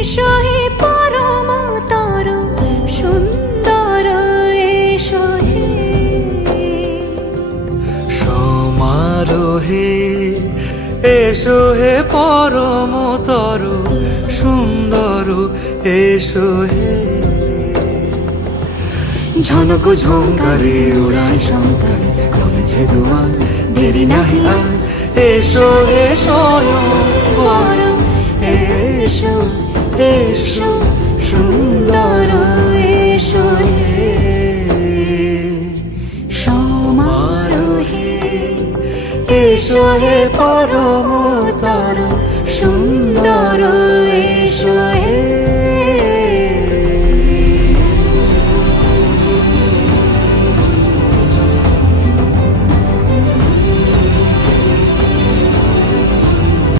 এসো হে পরমতর সুন্দর এসো হে সমারোহে এসো হে পরমতর সুন্দর এসো হে ঝনক ঝঙ্কারে উড়ায় শঙ্কার কমেছে দুয়ার দেরি নাহি আর এসো হে স্বয়ং পরম এসো এসো সুন্দর এসো হে সমারোহে এসো হে পরমতর সুন্দর এসো